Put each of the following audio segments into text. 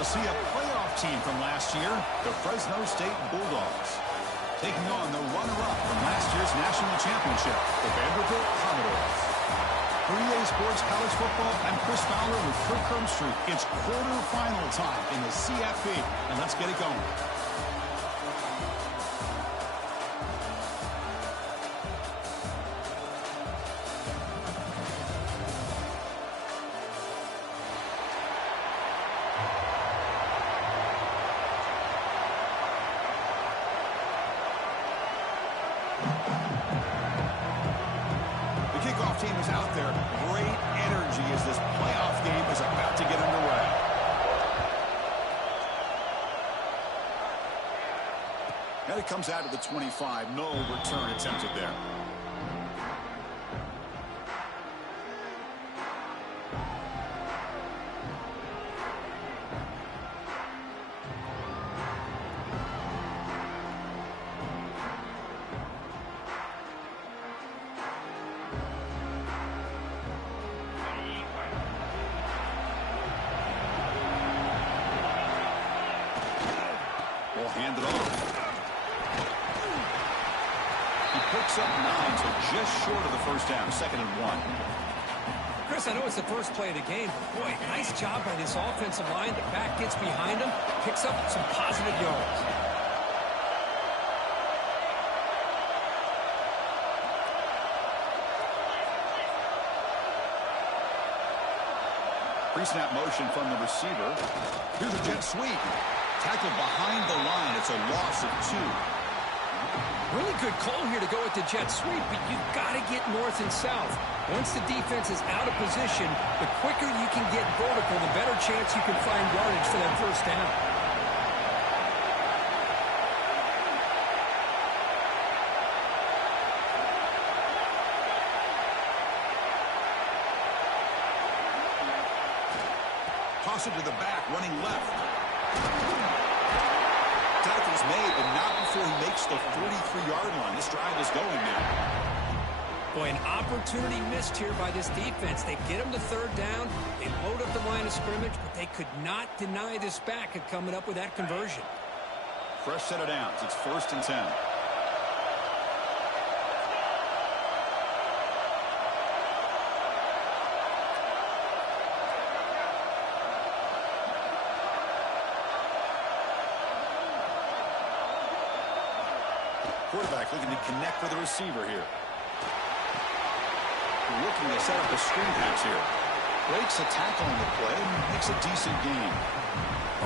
we'll see a playoff team from last year, the Fresno State Bulldogs, taking on the runner-up from last year's national championship, the Vanderbilt Commodores. For EA Sports College Football, I'm Chris Fowler with Kirk Herbstreit. It's quarterfinal time in the CFP, and let's get it going. Team is out there. Great energy as this playoff game is about to get underway. And it comes out of the 25. No return attempted there. Hand it off. He picks up 9, so just short of the first down, 2nd and 1. Chris, I know it's the first play of the game, but boy, nice job by this offensive line. The back gets behind him, picks up some positive yards. Pre-snap motion from the receiver. Here's a jet sweep. Tackled behind the line. It's a loss of 2. Really good call here to go with the jet sweep, but you've got to get north and south. Once the defense is out of position, the quicker you can get vertical, the better chance you can find yardage for that first down. Toss it to the back, running left. Tackle's made, but not before he makes the 43-yard line. This drive is going now. Boy, an opportunity missed here by this defense. They get him to 3rd down. They load up the line of scrimmage, but they could not deny this back at coming up with that conversion. Fresh set of downs. It's 1st and 10. Quarterback looking to connect with the receiver here. Looking to set up a screen pass here. Breaks a tackle on the play and makes a decent gain.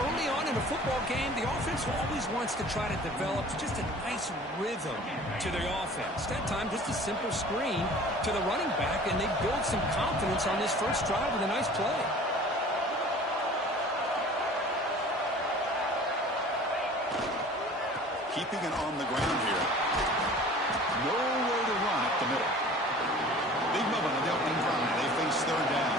Early on in a football game, the offense always wants to try to develop just a nice rhythm to their offense. That time, just a simple screen to the running back, and they build some confidence on this first drive with a nice play. Keeping it on the ground here. Nowhere to run up the middle. Big moment on the opening drive. They face 3rd down.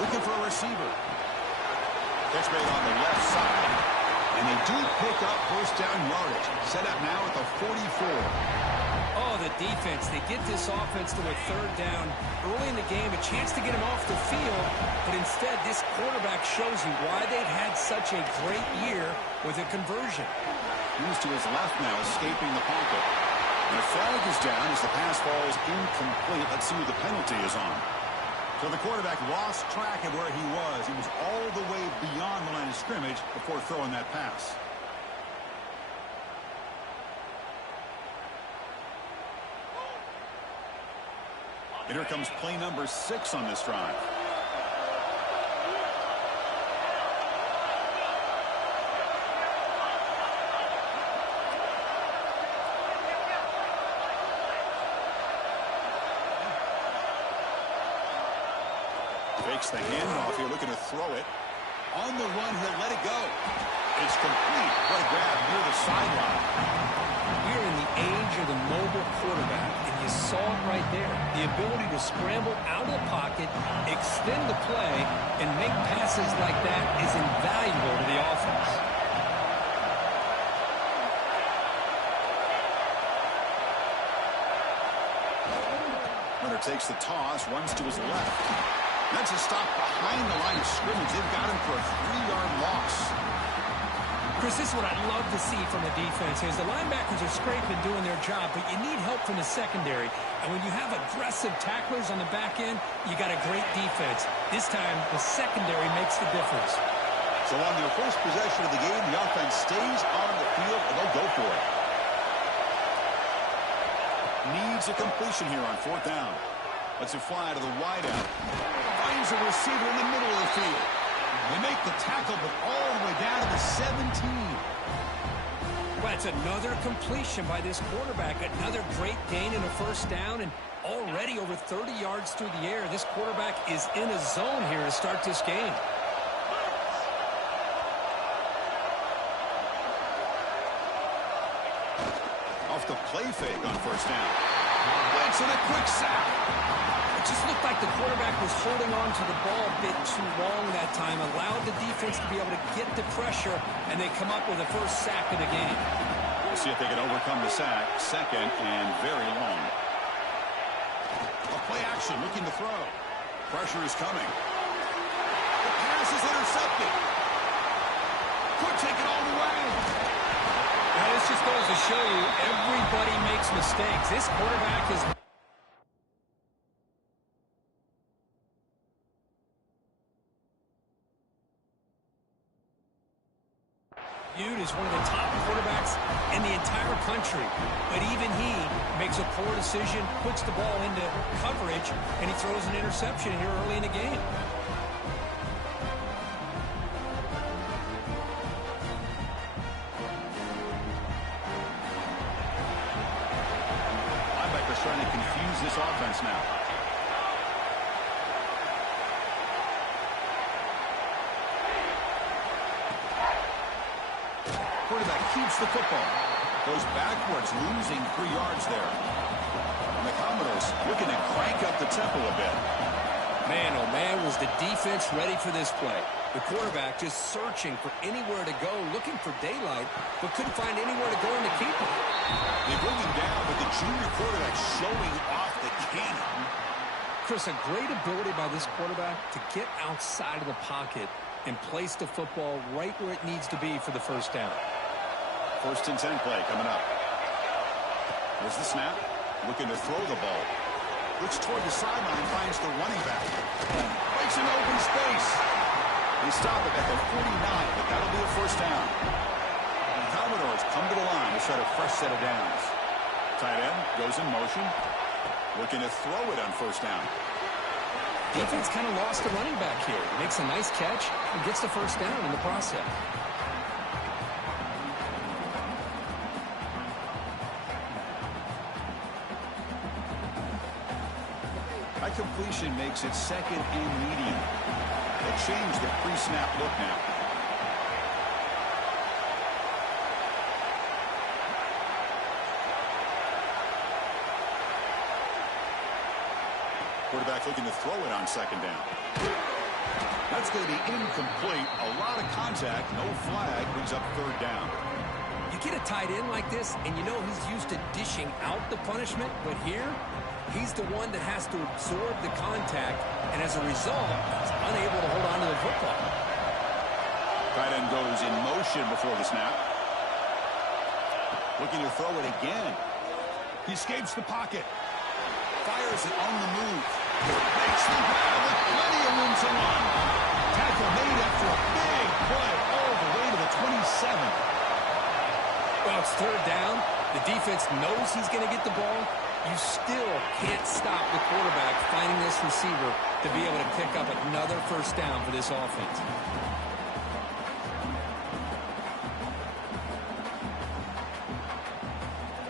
Looking for a receiver. Catch made on the left side. And they do pick up first down yardage. Set up now at the 44. Oh, the defense. They get this offense to a 3rd down early in the game, a chance to get him off the field, but instead this quarterback shows you why they've had such a great year with a conversion. Moves to his left now, escaping the pocket. And the flag is down as the pass falls incomplete. Let's see who the penalty is on. So the quarterback lost track of where he was. He was all the way beyond the line of scrimmage before throwing that pass. And here comes play number 6 on this drive. Fakes the handoff here, looking to throw it. On the run, he'll let it go. It's complete. What a grab near the sideline. We're in the age of the mobile quarterback, and you saw it right there. The ability to scramble out of the pocket, extend the play, and make passes like that is invaluable to the offense. Runner takes the toss, runs to his left. That's a stop behind the line of scrimmage. They've got him for a 3-yard loss. Chris, this is what I love to see from the defense is the linebackers are scraping doing their job, but you need help from the secondary. And when you have aggressive tacklers on the back end, you got a great defense. This time, the secondary makes the difference. So on their first possession of the game, the offense stays on the field, and they'll go for it. Needs a completion here on 4th down. Lets it fly to the wideout. Finds a receiver in the middle of the field. They make the tackle, but all the way down to the 17. Well, it's another completion by this quarterback. Another great gain in a 1st down, and already over 30 yards through the air. This quarterback is in a zone here to start this game. Off the play fake on 1st down. Blitz and a quick sack. It just looked like the quarterback was holding on to the ball a bit too long that time, allowed the defense to be able to get the pressure, and they come up with the first sack of the game. We'll see if they can overcome the sack. 2nd and very long. A play action, looking to throw. Pressure is coming. The pass is intercepted. Could take it all the way. Now, this just goes to show you everybody makes mistakes. This quarterback is viewed as one of the top quarterbacks in the entire country. But even he makes a poor decision, puts the ball into coverage, and he throws an interception here early in the game. Linebackers trying to confuse this offense now. Quarterback keeps the football. Goes backwards, losing 3 yards there. And the Commodores looking to crank up the tempo a bit. Man, oh man, was the defense ready for this play. The quarterback just searching for anywhere to go, looking for daylight, but couldn't find anywhere to go in to keep him. They bring him down, but the junior quarterback showing off the cannon. Chris, a great ability by this quarterback to get outside of the pocket and place the football right where it needs to be for the 1st down. 1st and 10 play coming up. There's the snap. Looking to throw the ball. Looks toward the sideline, finds the running back. Breaks an open space. They stop it at the 49, but that'll be a 1st down. The Commodores come to the line to set a fresh set of downs. Tight end goes in motion. Looking to throw it on 1st down. Defense kind of lost the running back here. Makes a nice catch and gets the 1st down in the process. That completion makes it 2nd and medium. They change the pre-snap look now. Quarterback looking to throw it on 2nd down. That's going to be incomplete. A lot of contact, no flag, brings up 3rd down. You get a tight end like this, and you know he's used to dishing out the punishment, but here, he's the one that has to absorb the contact, and as a result, he's unable to hold on to the football. Tight end goes in motion before the snap. Looking to throw it again. He escapes the pocket. Fires it on the move. Makes the grab with plenty of room to run. Tackle made after a big play all the way to the 27. Well, it's 3rd down. The defense knows he's going to get the ball. You still can't stop the quarterback finding this receiver to be able to pick up another 1st down for this offense.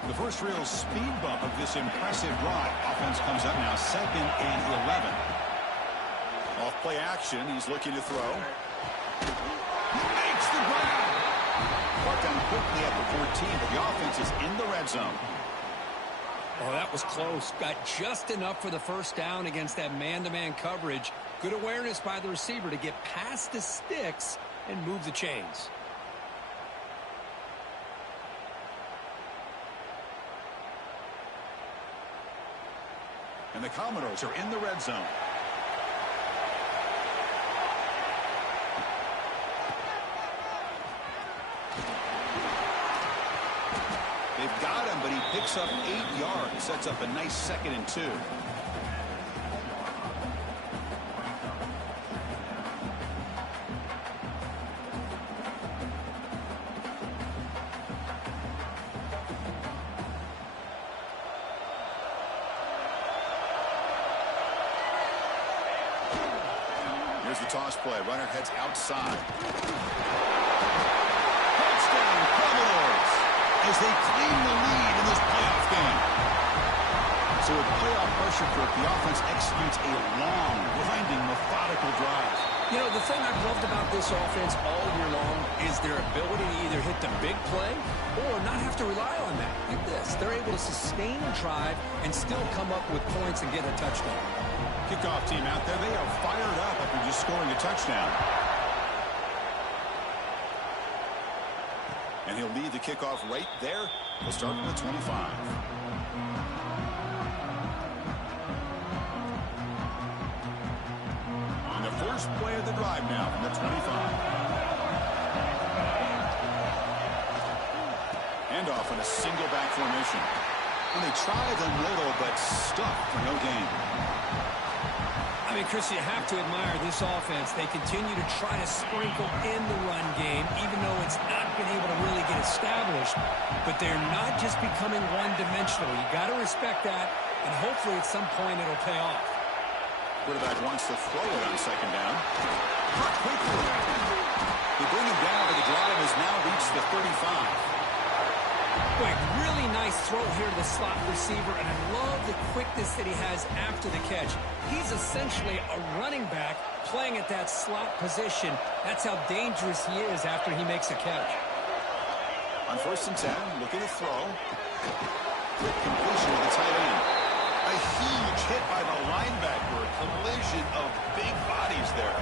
The first real speed bump of this impressive drive. Offense comes up now 2nd and 11. Off play action, he's looking to throw. He makes the grab. Brought down quickly at the 14, but the offense is in the red zone. Oh, that was close. Got just enough for the 1st down against that man-to-man coverage. Good awareness by the receiver to get past the sticks and move the chains. And the Commodores are in the red zone. picks up 8 yards. Sets up a nice 2nd and 2. Here's the toss play. Runner heads outside. Touchdown, Commodores, as they claim the lead in this playoff game. So with playoff pressure for it, the offense executes a long, grinding, methodical drive. You know, the thing I've loved about this offense all year long is their ability to either hit the big play or not have to rely on that. Like this. They're able to sustain a drive and still come up with points and get a touchdown. Kickoff team out there. They are fired up after just scoring a touchdown. And he'll lead the kickoff right there. We'll start from the 25. On the first play of the drive now from the 25. Handoff in a single back formation. And they try the moto, but stuck for no gain. I mean, Chris, you have to admire this offense. They continue to try to sprinkle in the run game, even though it's not been able to really get established. But they're not just becoming one-dimensional. You got to respect that, and hopefully at some point it'll pay off. Quarterback wants to throw it on 2nd down. Quickly. They bring him down, but the drive has now reached the 35. Quick, really nice throw here to the slot receiver, and I love the quickness that he has after the catch. He's essentially a running back playing at that slot position. That's how dangerous he is after he makes a catch. On 1st and 10, look at the throw. Quick completion with the tight end. A huge hit by the linebacker. A collision of big bodies there.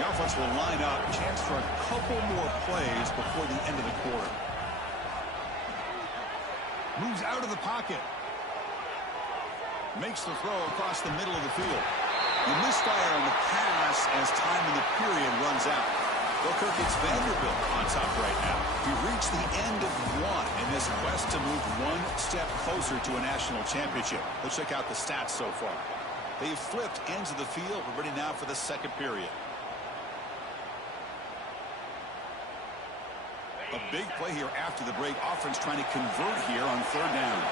The offense will line up. Chance for a couple more plays before the end of the quarter. Moves out of the pocket. Makes the throw across the middle of the field. The misfire on the pass as time in the period runs out. Well, Kirk, it's Vanderbilt on top right now. We've reached the end of one in this quest to move one step closer to a national championship. Let's check out the stats so far. They've flipped ends of the field. We're ready now for the 2nd period. A big play here after the break. Offense trying to convert here on 3rd down.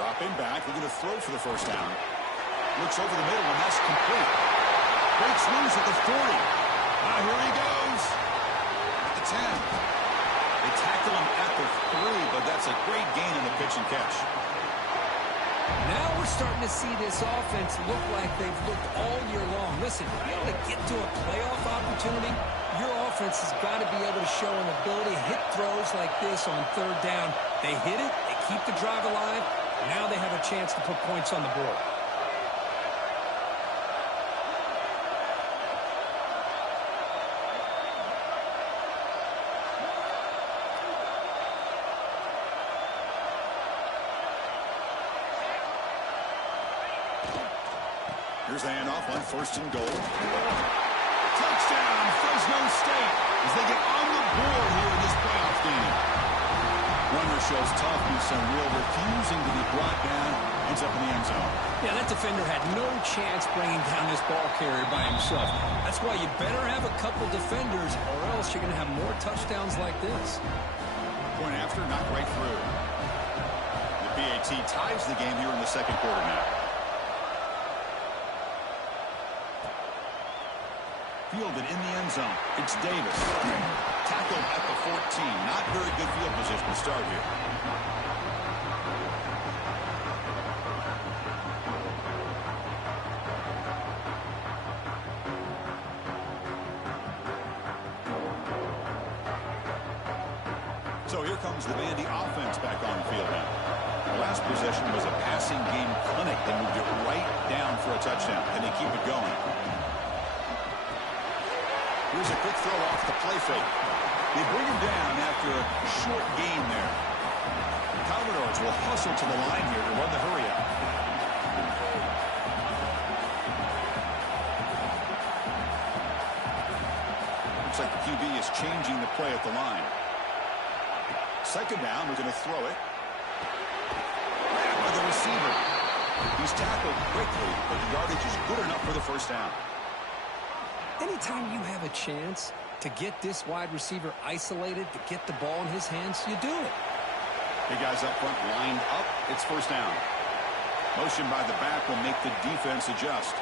Dropping back, looking to throw for the 1st down. Looks over the middle, and that's complete. Breaks loose at the 40. Here he goes. At the 10. They tackle him at the 3, but that's a great gain in the pitch and catch. Now we're starting to see this offense look like they've looked all year long. Listen, to be able to get to a playoff opportunity, your offense has got to be able to show an ability to hit throws like this on 3rd down. They hit it, they keep the drive alive. Now they have a chance to put points on the board. Here's the handoff on 1st and goal. Touchdown, Fresno State, as they get on the board here in this playoff game. Runner shows toughness and will, refusing to be brought down. Ends up in the end zone. Yeah, that defender had no chance bringing down this ball carrier by himself. That's why you better have a couple defenders, or else you're going to have more touchdowns like this. Point after, not right through. The PAT ties the game here in the 2nd quarter now. Fielded in the end zone. It's Davis. Tackled at the 14. Not very good field position to start here. So here comes the Vandy offense back on the field now. The last possession was a passing game clinic. They moved it right down for a touchdown, and they keep it going. Here's a quick throw off the play fake. They bring him down after a short gain there. The Commodores will hustle to the line here to run the hurry out. Looks like the QB is changing the play at the line. Second down, we're going to throw it. Grabbed by the receiver. He's tackled quickly, but the yardage is good enough for the first down. Anytime you have a chance to get this wide receiver isolated, to get the ball in his hands, you do it. Big guys up front lined up. It's first down. Motion by the back will make the defense adjust.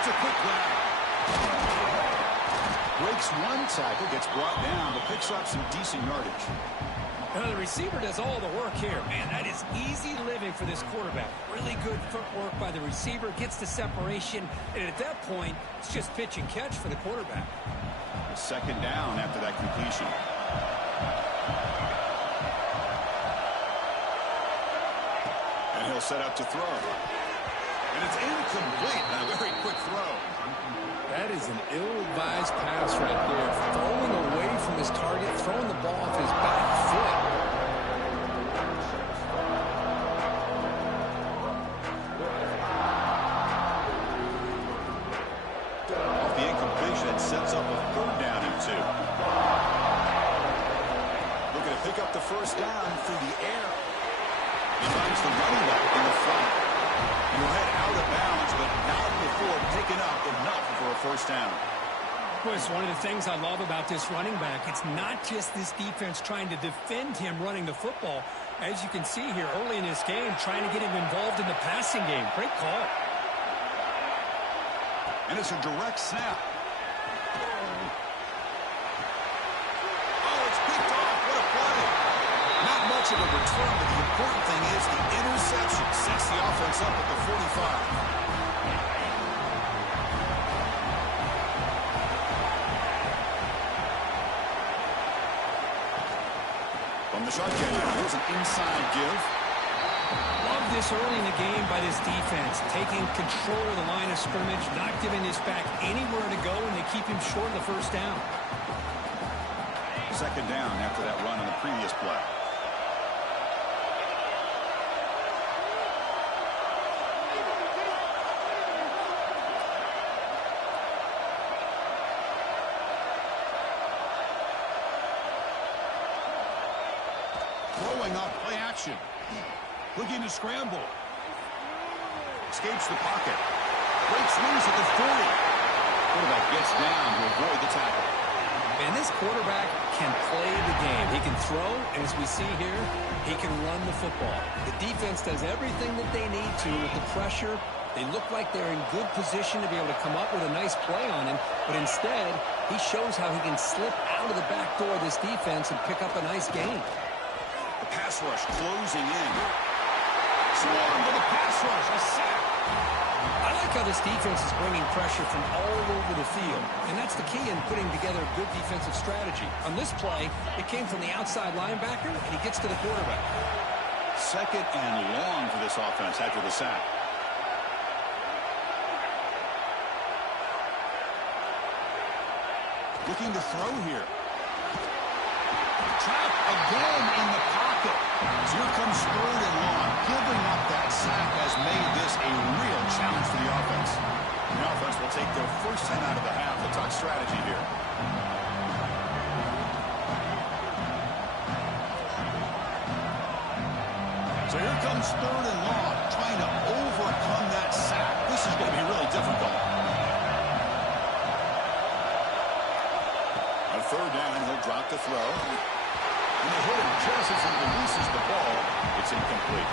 It's a quick grab. Breaks one tackle, gets brought down, but picks up some decent yardage. Now the receiver does all the work here. Man, that is easy living for this quarterback. Really good footwork by the receiver, gets the separation, and at that point, it's just pitch and catch for the quarterback. Second down after that completion. And he'll set up to throw. And it's incomplete. A very quick throw. That is an ill-advised pass right there. Throwing away from his target, throwing the ball off his back foot. Off the incompletion, it sets up a third down and 2. Looking to pick up the first down through the air. He finds the running back in the front. He'll head out of bounds, but not before picking up enough for a first down. Well, it's one of the things I love about this running back. It's not just this defense trying to defend him running the football. As you can see here early in this game, trying to get him involved in the passing game. Great call. And it's a direct snap. Oh, it's picked off. What a play. Not much of a return, but the important thing is the interception sets the offense up at the 45. From the shotgun, here's an inside give. Love this early in the game by this defense. Taking control of the line of scrimmage, not giving this back anywhere to go, and they keep him short of the first down. Second down after that run on the previous play. Throwing off play action. Looking to scramble. Escapes the pocket. Breaks loose at the 40. Quarterback gets down to avoid the tackle. And this quarterback can play the game. He can throw, and as we see here, he can run the football. The defense does everything that they need to with the pressure. They look like they're in good position to be able to come up with a nice play on him, but instead, he shows how he can slip out of the back door of this defense and pick up a nice gain. The pass rush closing in. Swarm to the pass rush. A sack. I like how this defense is bringing pressure from all over the field, and that's the key in putting together a good defensive strategy. On this play, it came from the outside linebacker, and he gets to the quarterback. Second and long for this offense after the sack. Looking to throw here. Trapped again in the pocket. So here comes third and long. Giving up that sack has made this a real challenge for the offense. The offense will take their first 10 out of the half. They'll talk strategy here. So here comes third and long, trying to overcome that sack. This is going to be really difficult. On third down, he'll drop the throw. And they hit him just as he releases the ball. It's incomplete.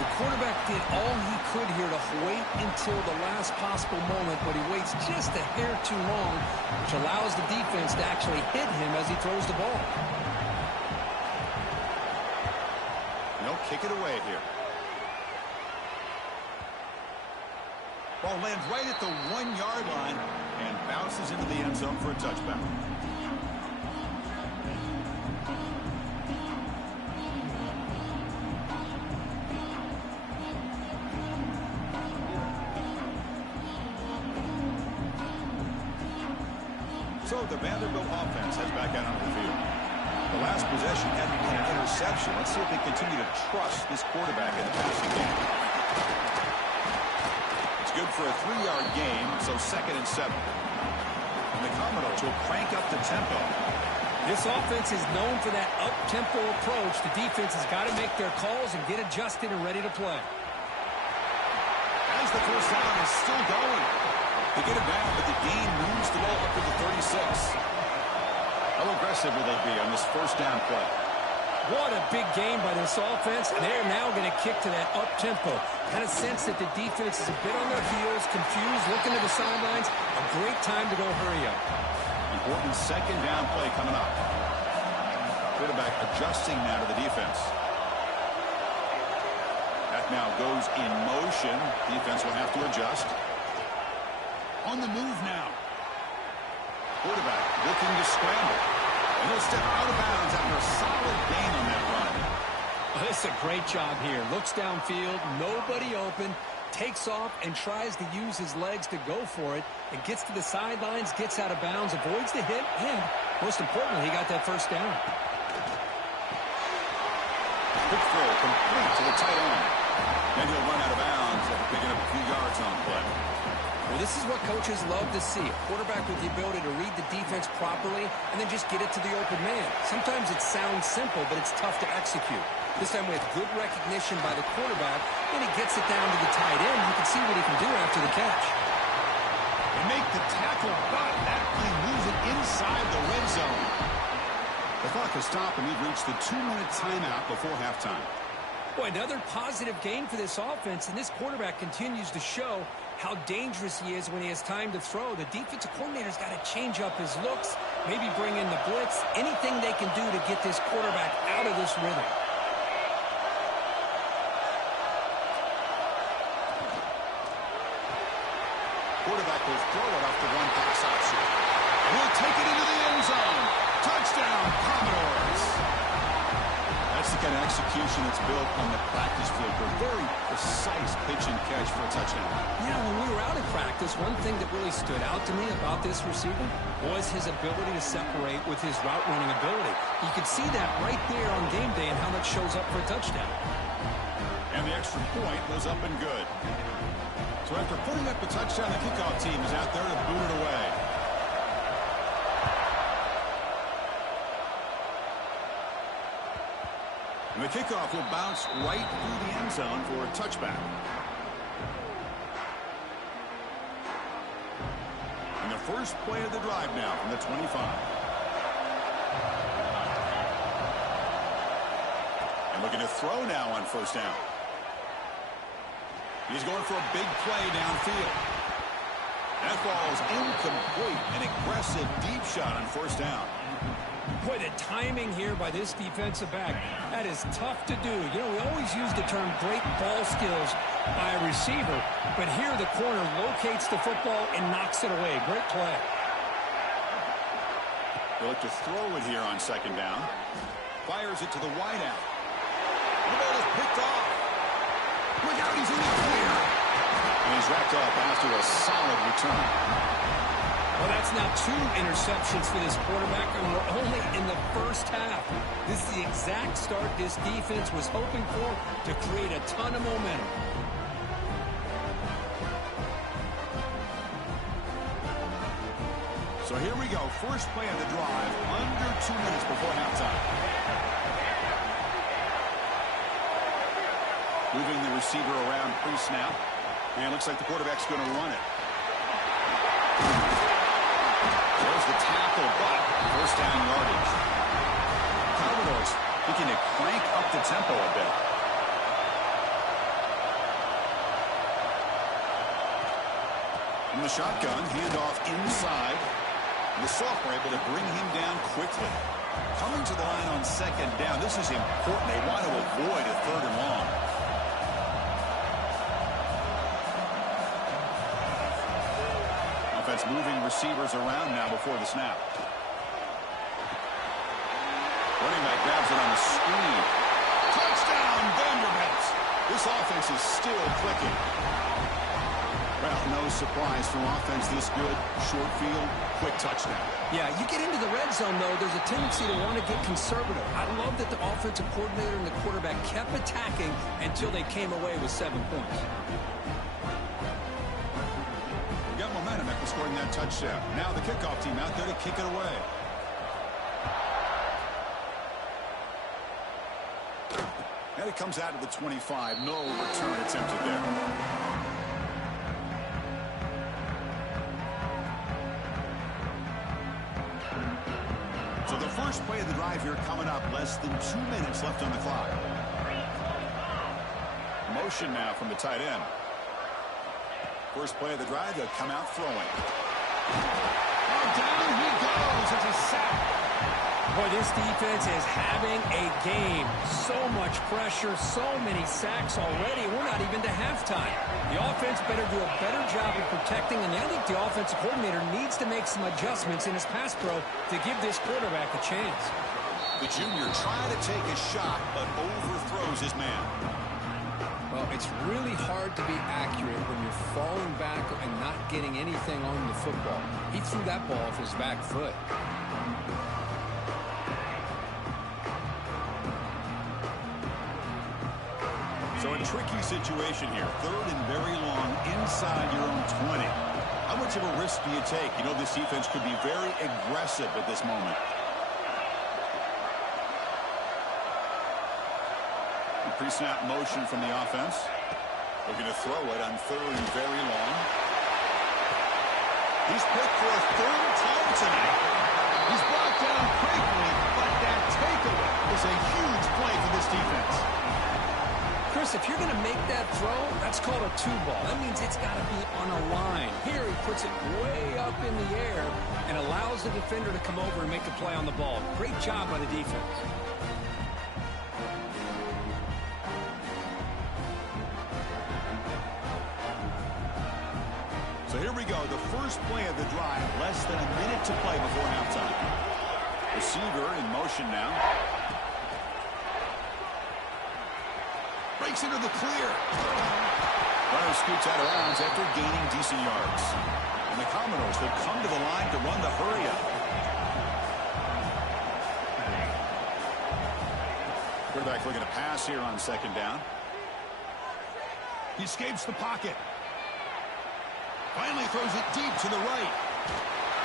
The quarterback did all he could here to wait until the last possible moment, but he waits just a hair too long, which allows the defense to actually hit him as he throws the ball. No, kick it away here. Ball lands right at the 1-yard line and bounces into the end zone for a touchback. So the Vanderbilt offense heads back out onto the field. The last possession had been an interception. Let's see if they continue to trust this quarterback in the passing game. It's good for a 3-yard gain, so 2nd and 7. And the Commodores will crank up the tempo. This offense is known for that up-tempo approach. The defense has got to make their calls and get adjusted and ready to play. As the first down is still going. They get it down, but the gain moves the ball up to the 36. How aggressive will they be on this first down play? What a big game by this offense. They're now going to kick to that up-tempo. Kind of sense that the defense is a bit on their heels, confused, looking to the sidelines. A great time to go hurry up. Important second down play coming up. Quarterback adjusting now to the defense. That now goes in motion. Defense will have to adjust. On the move now. Quarterback looking to scramble. And he'll step out of bounds after a solid gain on that run. Oh, this is a great job here. Looks downfield, nobody open, takes off and tries to use his legs to go for it. And gets to the sidelines, gets out of bounds, avoids the hit, and most importantly, he got that first down. Quick throw complete to the tight end. Then he'll run out of bounds after picking up a few yards on the play. Well, this is what coaches love to see. A quarterback with the ability to read the defense properly and then just get it to the open man. Sometimes it sounds simple, but it's tough to execute. This time with good recognition by the quarterback, and he gets it down to the tight end. You can see what he can do after the catch. They make the tackle, but that play moves it inside the red zone. The clock has stopped, and we've reached the 2-minute timeout before halftime. Boy, another positive game for this offense, and this quarterback continues to show how dangerous he is when he has time to throw. The defensive coordinator's got to change up his looks, maybe bring in the blitz, anything they can do to get this quarterback out of this rhythm. Quarterback will throw it off the one-pass option. And he'll take it into the end zone. Touchdown, Commodores. That's the kind of execution that's built on the practice field for a very precise pitch and catch for a touchdown. Yeah, when we were out of practice, one thing that really stood out to me about this receiver was his ability to separate with his route running ability. You could see that right there on game day and how that shows up for a touchdown. And the extra point was up and good. So after putting up the touchdown, the kickoff team is out there to boot it away. And the kickoff will bounce right through the end zone for a touchback. And the first play of the drive now from the 25. And looking to throw now on first down. He's going for a big play downfield. That ball is incomplete. An aggressive deep shot on first down. Boy, the timing here by this defensive back, that is tough to do. You know, we always use the term great ball skills by a receiver, but here the corner locates the football and knocks it away. Great play. They'll look to throw it here on second down. Fires it to the wideout. The ball is picked off. Look out, he's in the clear. And he's wrapped up after a solid return. Well, that's now 2 interceptions for this quarterback, and we're only in the first half. This is the exact start this defense was hoping for to create a ton of momentum. So here we go. First play of the drive, under 2 minutes before halftime. Moving the receiver around pre-snap. And looks like the quarterback's going to run it. There's the tackle, but first down yardage. Commodores looking to crank up the tempo a bit. From the shotgun, handoff inside. The sophomore able to bring him down quickly. Coming to the line on second down. This is important. They want to avoid a third and long. Offense moving receivers around now before the snap. Running back grabs it on the screen. Touchdown, Vanderbilt. This offense is still clicking. Well, no surprise from offense this good. Short field, quick touchdown. Yeah, you get into the red zone, though, there's a tendency to want to get conservative. I love that the offensive coordinator and the quarterback kept attacking until they came away with 7 points. We got momentum at the scoring that touchdown. Now the kickoff team out there to kick it away. And it comes out of the 25. No return attempted there. So the first play of the drive here coming up. Less than 2 minutes left on the clock. Motion now from the tight end. First play of the drive, they'll come out throwing. Oh, down he goes. It's a sack. Boy, this defense is having a game. So much pressure, so many sacks already. We're not even to halftime. The offense better do a better job of protecting, and I think the offensive coordinator needs to make some adjustments in his pass pro to give this quarterback a chance. The junior trying to take a shot, but overthrows his man. Well, it's really hard to be accurate when you're falling back and not getting anything on the football. He threw that ball off his back foot. So a tricky situation here. Third and very long inside your own 20. How much of a risk do you take? You know, this defense could be very aggressive at this moment. Pre-snap motion from the offense. Looking to throw it on third and very long. He's picked for a third time tonight. He's brought down quickly, but that takeaway is a huge play for this defense. Chris, if you're going to make that throw, that's called a two ball. That means it's got to be on a line. Here he puts it way up in the air and allows the defender to come over and make a play on the ball. Great job by the defense. So here we go, the first play of the drive, less than a minute to play before halftime. Receiver in motion now. Breaks into the clear. Runner scoots out of bounds after gaining decent yards. And the Commodores will come to the line to run the hurry up. Quarterback looking to pass here on second down. He escapes the pocket. Finally throws it deep to the right.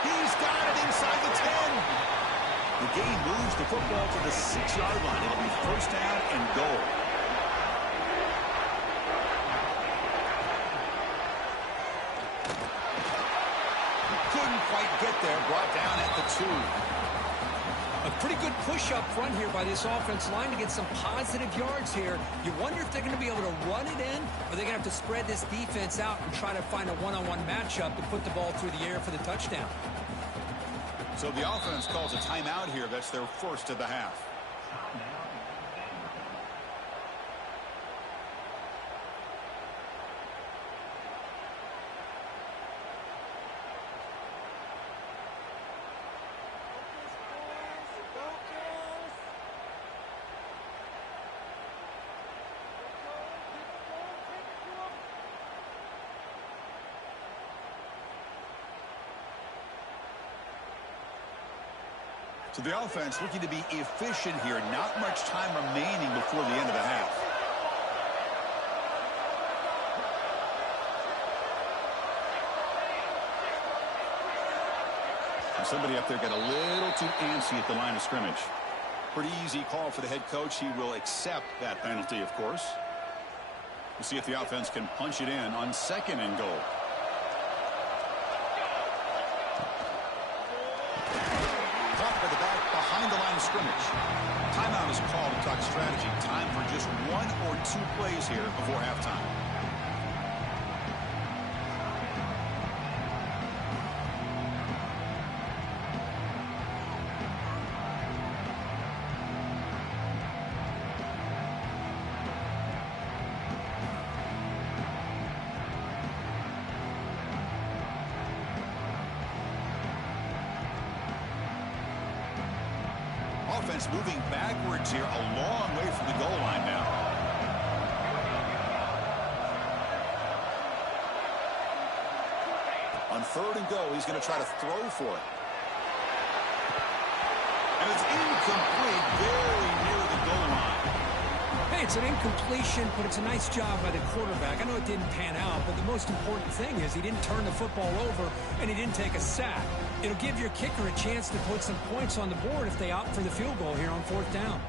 He's got it inside the 10. The game moves the football to the 6-yard line. It'll be first down and goal. Couldn't quite get there. Brought down at the 2. A pretty good push up front here by this offense line to get some positive yards here. You wonder if they're going to be able to run it in, or they're going to have to spread this defense out and try to find a one-on-one matchup to put the ball through the air for the touchdown. So the offense calls a timeout here. That's their first of the half. So the offense looking to be efficient here. Not much time remaining before the end of the half. And somebody up there got a little too antsy at the line of scrimmage. Pretty easy call for the head coach. He will accept that penalty, of course. We'll see if the offense can punch it in on second and goal. Behind the line of scrimmage. Timeout is called to talk strategy. Time for just 1 or 2 plays here before halftime. Offense moving backwards here, a long way from the goal line now. On third and goal, he's going to try to throw for it. And it's incomplete, very near the goal line. Hey, it's an incompletion, but it's a nice job by the quarterback. I know it didn't pan out, but the most important thing is he didn't turn the football over and he didn't take a sack. It'll give your kicker a chance to put some points on the board if they opt for the field goal here on 4th down.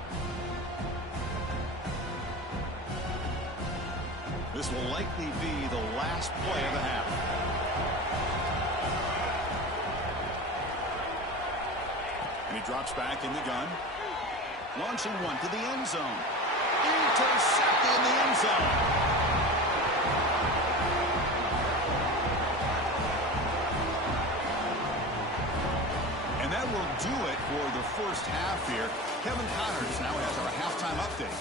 This will likely be the last play of the half. And he drops back in the gun. Launching one to the end zone. Intercepted in the end zone. And that will do it for the first half here. Kevin Connors now has our halftime update.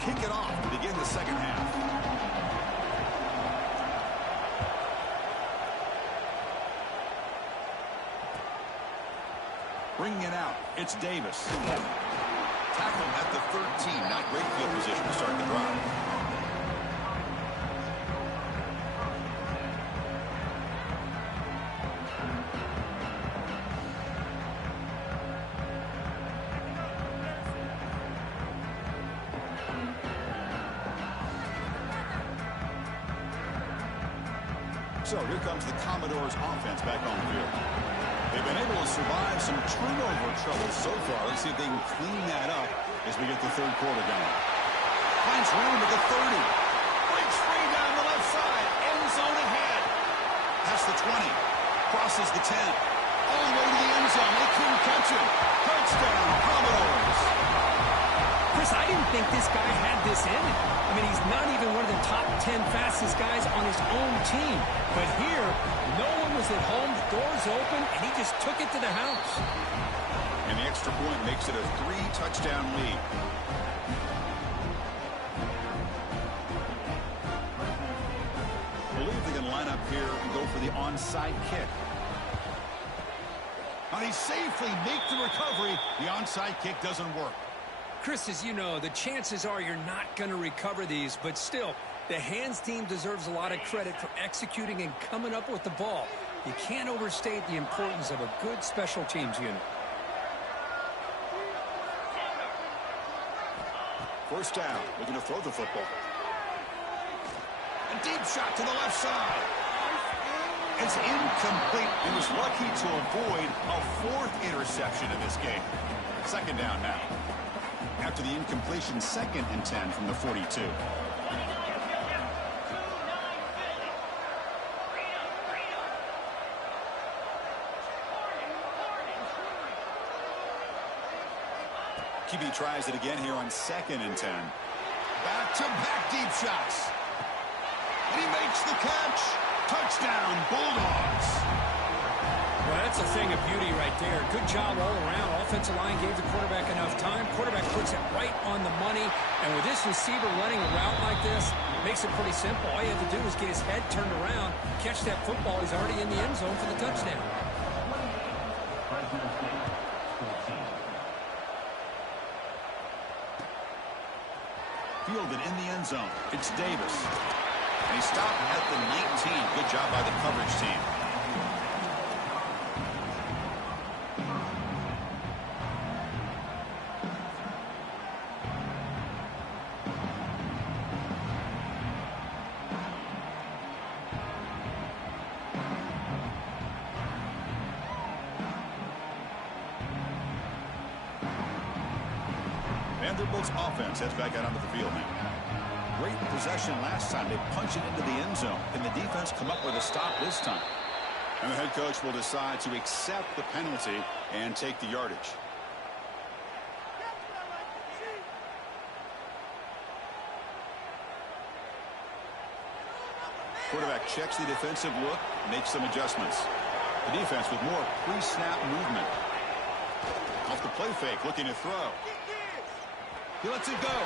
Kick it off to begin the second half. Bringing it out, it's Davis. Tackle at the 13. Not great field position to start the drive. So here comes the Commodores offense back on the field. They've been able to survive some turnover trouble so far. Let's see if they can clean that up as we get the third quarter going. Finds room at the 30. Breaks free down the left side. End zone ahead. Past the 20. Crosses the 10. All the way to the end zone. They couldn't catch him. Touchdown, Commodores. Chris, I didn't think this guy had this in it. I mean, he's not even one of the top 10 fastest guys on his own team. But here, no one was at home, the doors open, and he just took it to the house. And the extra point makes it a 3-touchdown lead. I believe they can line up here and go for the onside kick. Now he safely makes the recovery. The onside kick doesn't work. Chris, as you know, the chances are you're not going to recover these, but still, the hands team deserves a lot of credit for executing and coming up with the ball. You can't overstate the importance of a good special teams unit. First down, looking to throw the football. A deep shot to the left side. It's incomplete. He was lucky to avoid a 4th interception in this game. Second down now. After the incompletion, 2nd and 10 from the 42. QB tries it again here on 2nd and 10. Back-to-back deep shots. And he makes the catch. Touchdown, Bulldogs. Well, that's a thing of beauty right there. Good job all around. Offensive line gave the quarterback enough time. Quarterback puts it right on the money. And with this receiver running a route like this, makes it pretty simple. All you have to do is get his head turned around, catch that football. He's already in the end zone for the touchdown. Fielded in the end zone. It's Davis. And he stopped at the 19. Good job by the coverage team. Vanderbilt's offense heads back out onto the field now. Great possession last time. They punch it into the end zone. Can the defense come up with a stop this time? And the head coach will decide to accept the penalty and take the yardage. Quarterback checks the defensive look, makes some adjustments. The defense with more pre-snap movement. Off the play fake, looking to throw. He lets it go.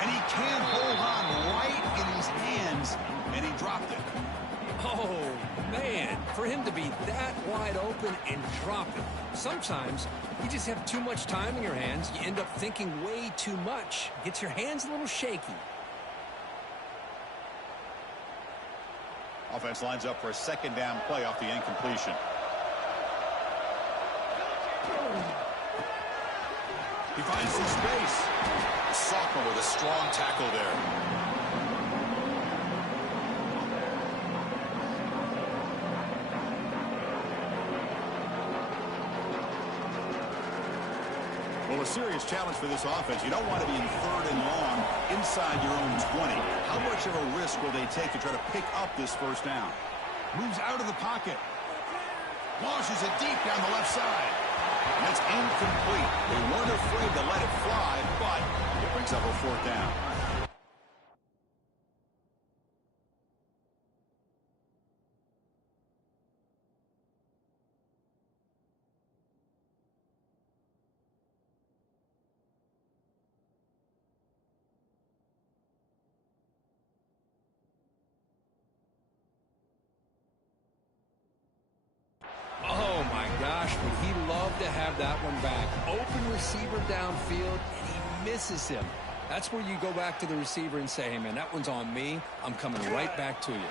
And he can't hold on right in his hands, and he dropped it. Oh, man, for him to be that wide open and drop it. Sometimes you just have too much time in your hands. You end up thinking way too much. Gets your hands a little shaky. Offense lines up for a second down play off the incompletion. He finds some space. The sophomore with a strong tackle there. Well, a serious challenge for this offense. You don't want to be in 3rd and long inside your own 20. How much of a risk will they take to try to pick up this first down? Moves out of the pocket. Launches it deep down the left side. And it's incomplete. They weren't afraid to let it fly, but it brings up a 4th down. Oh, my gosh, would he love to have that one back. Open receiver downfield, and he misses him. That's where you go back to the receiver and say, hey, man, that one's on me. I'm coming right back to you.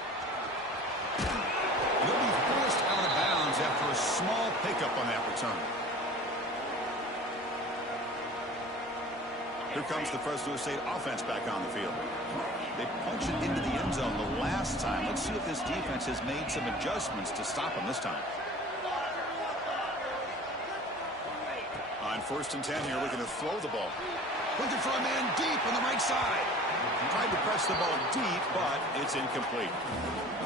He'll be forced out of bounds after a small pickup on that return. Here comes the Fresno State offense back on the field. They punched it into the end zone the last time. Let's see if this defense has made some adjustments to stop them this time. On 1st and 10 here, looking to throw the ball. Looking for a man deep on the right side. Tried to press the ball deep, but it's incomplete.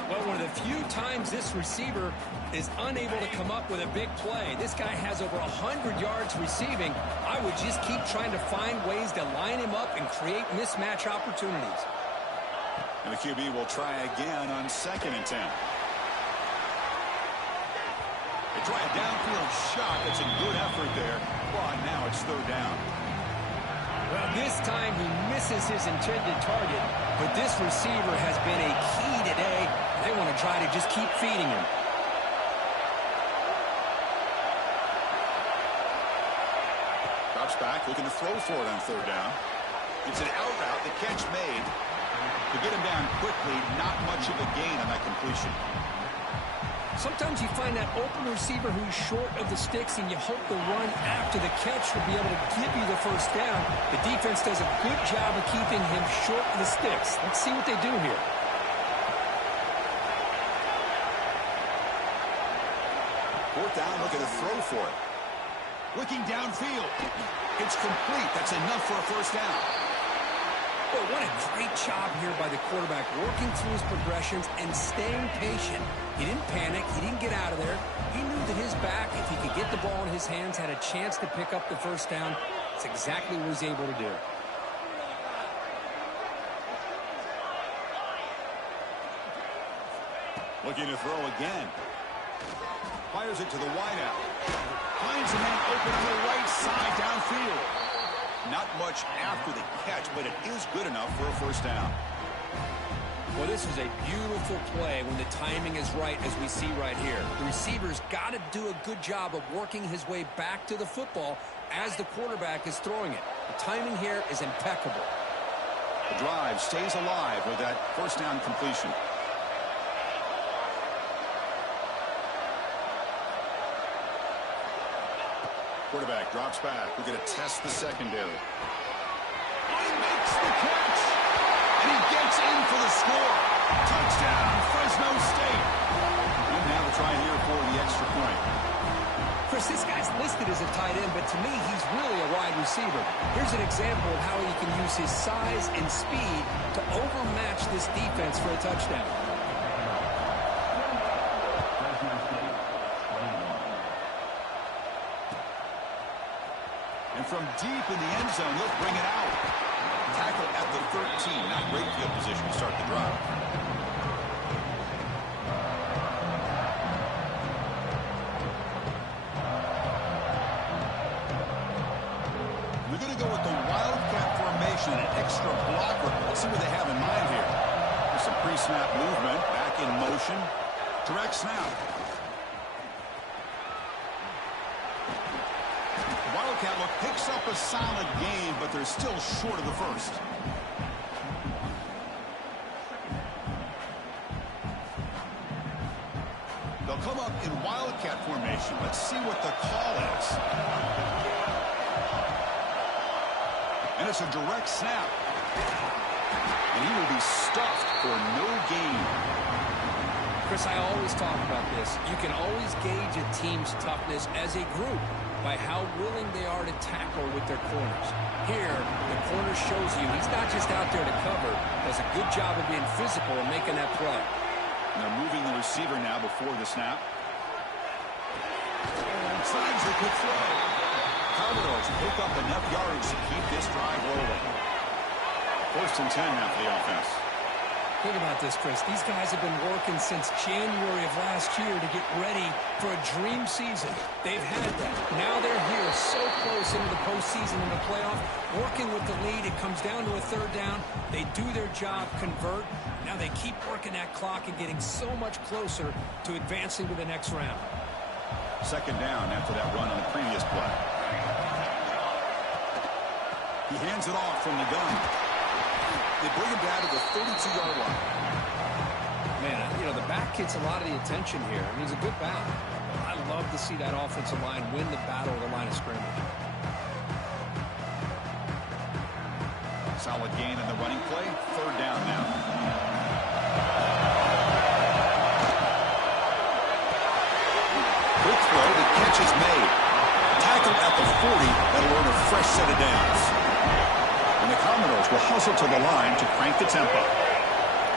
Well, one of the few times this receiver is unable to come up with a big play. This guy has over 100 yards receiving. I would just keep trying to find ways to line him up and create mismatch opportunities. And the QB will try again on 2nd and 10. They try a downfield shot. That's a good effort there, but now it's 3rd down. Well, this time he misses his intended target, but this receiver has been a key today. They want to try to just keep feeding him. Drops back, looking to throw for it on 3rd down. It's an out route, the catch made. To get him down quickly, not much of a gain on that completion. Sometimes you find that open receiver who's short of the sticks, and you hope the run after the catch will be able to give you the first down. The defense does a good job of keeping him short of the sticks. Let's see what they do here. 4th down, looking to throw for it. Looking downfield. It's complete. That's enough for a first down. Boy, what a great job here by the quarterback, working through his progressions and staying patient. He didn't panic. He didn't get out of there. He knew that his back, if he could get the ball in his hands, had a chance to pick up the first down. That's exactly what he's able to do. Looking to throw again. Fires it to the wideout. Finds a man open on the right side downfield. Not much after the catch, but it is good enough for a first down. Well, this is a beautiful play when the timing is right, as we see right here. The receiver's got to do a good job of working his way back to the football as the quarterback is throwing it. The timing here is impeccable. The drive stays alive with that first down completion. Quarterback drops back. We're going to test the secondary. He makes the catch. And he gets in for the score. Touchdown, Fresno State. And now to try here for the extra point. Chris, this guy's listed as a tight end, but to me, he's really a wide receiver. Here's an example of how he can use his size and speed to overmatch this defense for a touchdown. And from deep in the end zone, he'll bring it out. Tackle at the 13. Not great field position to start the drive. We're going to go with the wildcat formation and an extra blocker. Let's see what they have in mind here. There's some pre-snap movement. Back in motion. Direct snap. Wildcat look picks up a solid game, but they're still short of the first. They'll come up in wildcat formation. Let's see what the call is. And it's a direct snap. And he will be stuffed for no gain. Chris, I always talk about this. You can always gauge a team's toughness as a group by how willing they are to tackle with their corners. Here, the corner shows you he's not just out there to cover, does a good job of being physical and making that play. And they're moving the receiver now before the snap. Signs a good throw. Commodores pick up enough yards to keep this drive rolling. 1st and 10 now for the offense. Think about this, Chris. These guys have been working since January of last year to get ready for a dream season. They've had that. Now they're here so close into the postseason and the playoff, working with the lead. It comes down to a 3rd down. They do their job, convert. Now they keep working that clock and getting so much closer to advancing to the next round. 2nd down after that run on the previous play. He hands it off from the gun. They bring him down to the 32-yard line. Man, you know, the back gets a lot of the attention here. I mean, he's a good back. I love to see that offensive line win the battle at the line of scrimmage. Solid gain in the running play. 3rd down now. Quick throw. The catch is made. Tackled at the 40. That'll earn a fresh set of downs. And the Commodores will hustle to the line to crank the tempo.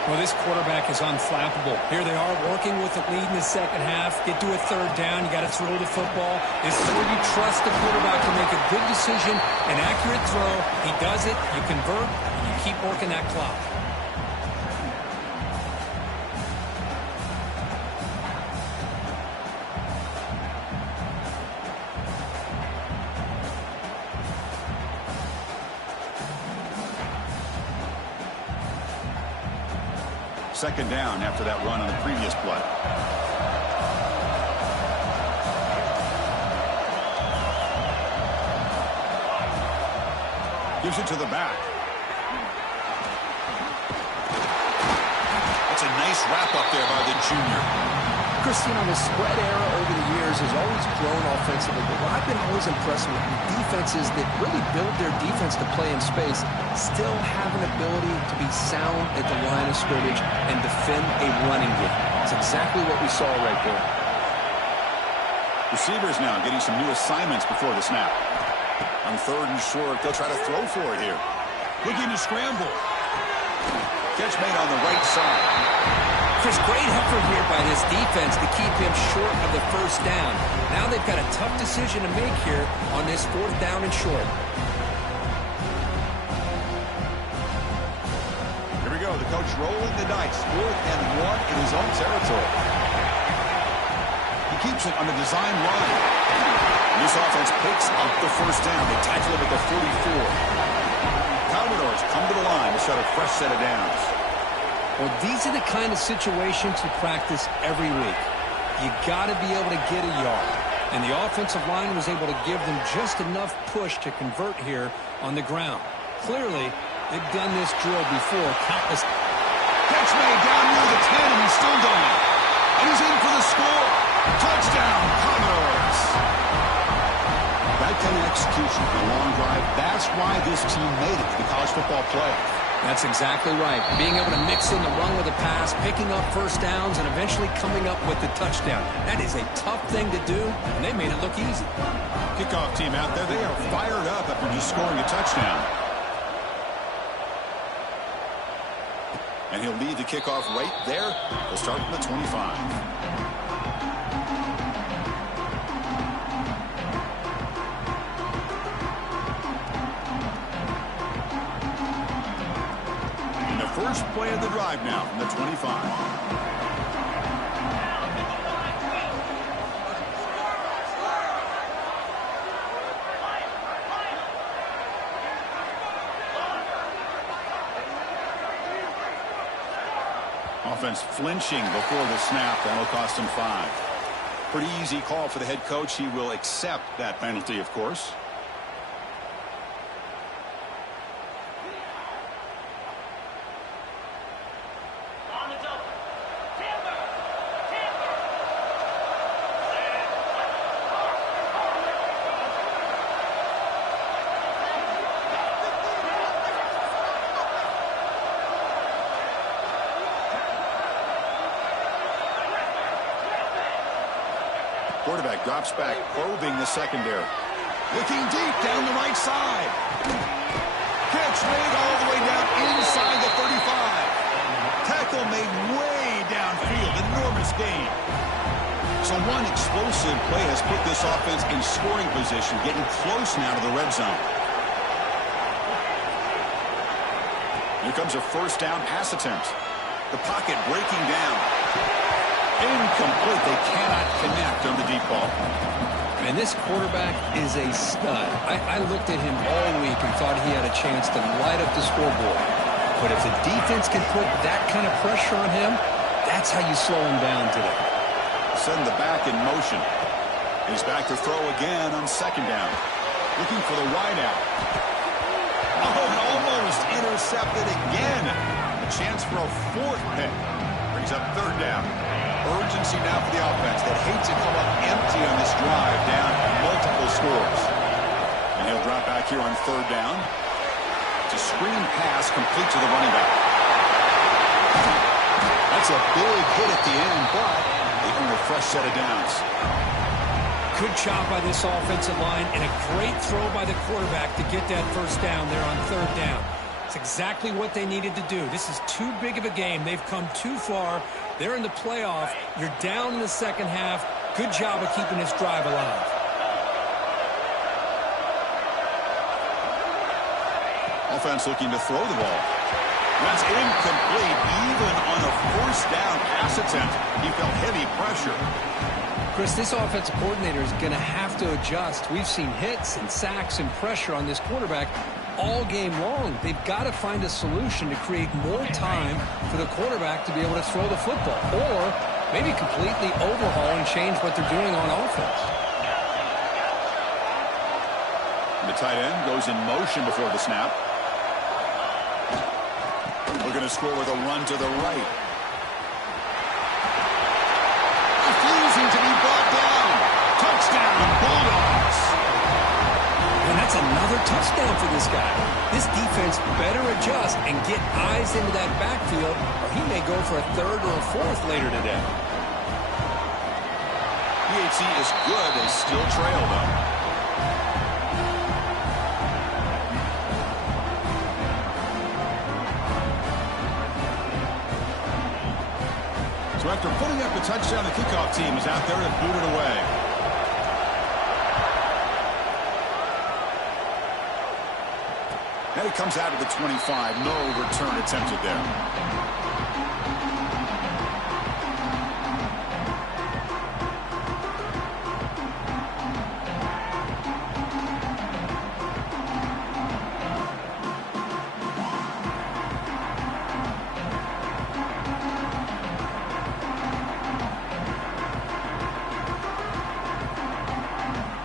Well, this quarterback is unflappable. Here they are working with the lead in the 2nd half. Get to a 3rd down. You got to throw the football. This is where you trust the quarterback to make a good decision, an accurate throw. He does it. You convert, and you keep working that clock. Second down after that run on the previous play. Gives it to the back. That's a nice wrap up there by the junior. Christine, the spread era over the years has always grown offensively, but what I've been always impressed with defenses that really build their defense to play in space still have an ability to be sound at the line of scrimmage and defend a running game. That's exactly what we saw right there. Receivers now getting some new assignments before the snap. On 3rd and short, they'll try to throw for it here. Looking to scramble. Catch made on the right side. Chris, great effort here by this defense to keep him short of the 1st down. Now they've got a tough decision to make here on this 4th down and short. Here we go. The coach rolling the dice. 4th and 1 in his own territory. He keeps it on a design run. This offense picks up the 1st down. They tackle him at the 44. Commodores come to the line to set a fresh set of downs. Well, these are the kind of situations you practice every week. You got to be able to get a yard. And the offensive line was able to give them just enough push to convert here on the ground. Clearly, they've done this drill before countless. Catch made down near the 10, and he's still going. And he's in for the score. Touchdown, Commodores. That kind of execution for a long drive, that's why this team made it to the college football playoff. That's exactly right. Being able to mix in the run with the pass, picking up 1st downs, and eventually coming up with the touchdown. That is a tough thing to do, and they made it look easy. Kickoff team out there, they are fired up after just scoring a touchdown. And he'll lead the kickoff right there. They'll start from the 25. First play of the drive now from the 25. Offense flinching before the snap. That'll cost him 5. Pretty easy call for the head coach. He will accept that penalty, of course. Quarterback drops back, probing the secondary. Looking deep down the right side. Catch made all the way down inside the 35. Tackle made way downfield. Enormous gain. So one explosive play has put this offense in scoring position, getting close now to the red zone. Here comes a first down pass attempt. The pocket breaking down. Incomplete. They cannot connect on the deep ball. And this quarterback is a stud. I looked at him all week and thought he had a chance to light up the scoreboard. But if the defense can put that kind of pressure on him, that's how you slow him down today. Send the back in motion. He's back to throw again on second down. Looking for the wideout. Oh, almost intercepted again. A chance for a fourth pick. Brings up third down. Urgency now for the offense that hates to come up empty on this drive, down multiple scores. And he'll drop back here on third down. It's a screen pass complete to the running back. That's a big hit at the end, but they earn a fresh set of downs. Good job by this offensive line and a great throw by the quarterback to get that first down there on third down. It's exactly what they needed to do. This is too big of a game. They've come too far. They're in the playoff. You're down in the second half. Good job of keeping this drive alive. Offense looking to throw the ball. That's incomplete. Even on a first down pass attempt, he felt heavy pressure. Chris, this offensive coordinator is going to have to adjust. We've seen hits and sacks and pressure on this quarterback all game long. They've got to find a solution to create more time for the quarterback to be able to throw the football, or maybe completely overhaul and change what they're doing on offense. The tight end goes in motion before the snap. Looking to score with a run to the right. Refusing to be brought down. Touchdown, Bulldogs. And that's another touchdown for this guy. This defense better adjust and get eyes into that backfield, or he may go for a third or a fourth later today. PHC is good. They still trail, though. So after putting up a touchdown, the kickoff team is out there and boot it away. And he comes out of the 25. No return attempted there.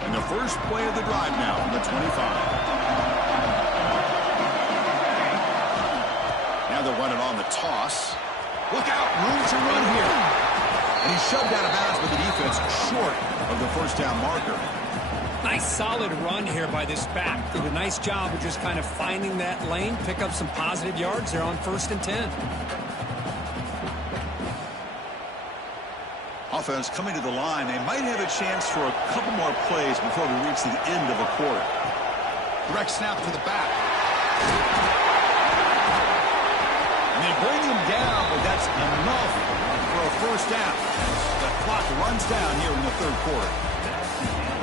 And the first play of the drive now from the 25. They'll run it on the toss. Look out, room to run here. And he's shoved out of bounds with the defense short of the first down marker. Nice solid run here by this back. Did a nice job of just kind of finding that lane, pick up some positive yards there on 1st and 10. Offense coming to the line. They might have a chance for a couple more plays before we reach the end of a quarter. Direct snap to the back. They bring him down, but that's enough for a first down. The clock runs down here in the third quarter.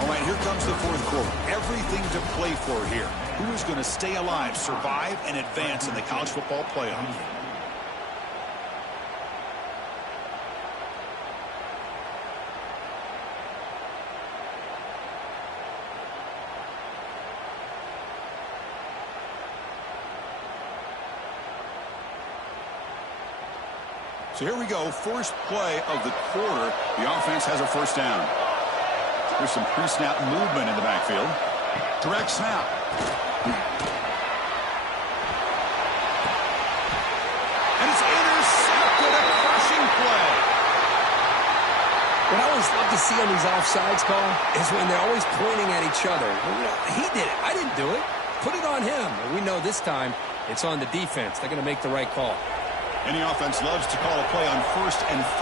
All right, here comes the fourth quarter. Everything to play for here. Who is going to stay alive, survive, and advance in the college football playoff? So here we go, first play of the quarter. The offense has a first down. There's some pre-snap movement in the backfield. Direct snap. And it's intercepted, a crushing play. What I always love to see on these offsides call is when they're always pointing at each other. Well, you know, he did it. I didn't do it. Put it on him. Well, we know this time it's on the defense. They're going to make the right call. Any offense loves to call a play on 1st and 5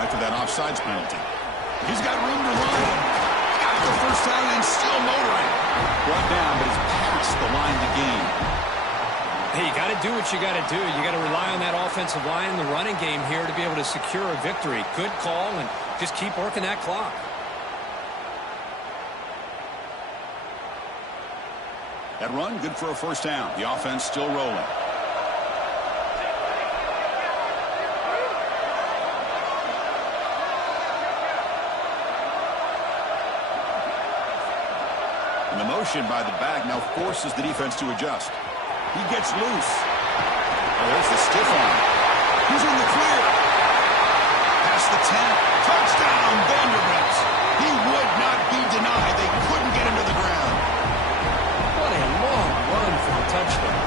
after that offsides penalty. He's got room to run. Got the first down and still motoring. Brought down, but he's past the line to gain. Hey, you got to do what you got to do. You got to rely on that offensive line and the running game here to be able to secure a victory. Good call, and just keep working that clock. That run, good for a first down. The offense still rolling. And the motion by the back now forces the defense to adjust. He gets loose. Oh, there's the stiff arm. He's in the clear. Past the 10. Touchdown, Vanderbilt. He would not be denied. They couldn't get him to the ground. What a long run for a touchdown.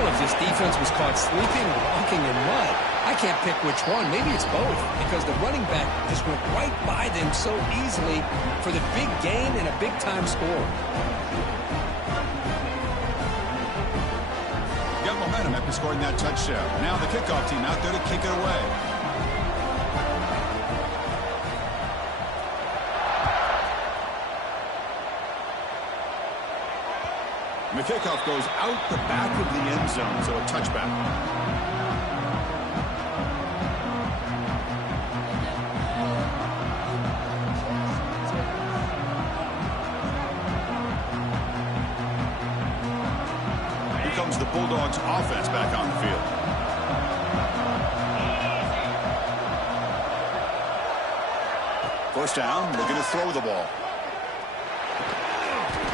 Well, if this defense was caught sleeping or walking in mud, I can't pick which one. Maybe it's both, because the running back just went right by them so easily for the big gain and a big-time score. Got momentum after scoring that touchdown. Now the kickoff team out there to kick it away. And the kickoff goes out the back of the end zone, so a touchback. The Bulldogs offense back on the field. First down, looking to throw the ball.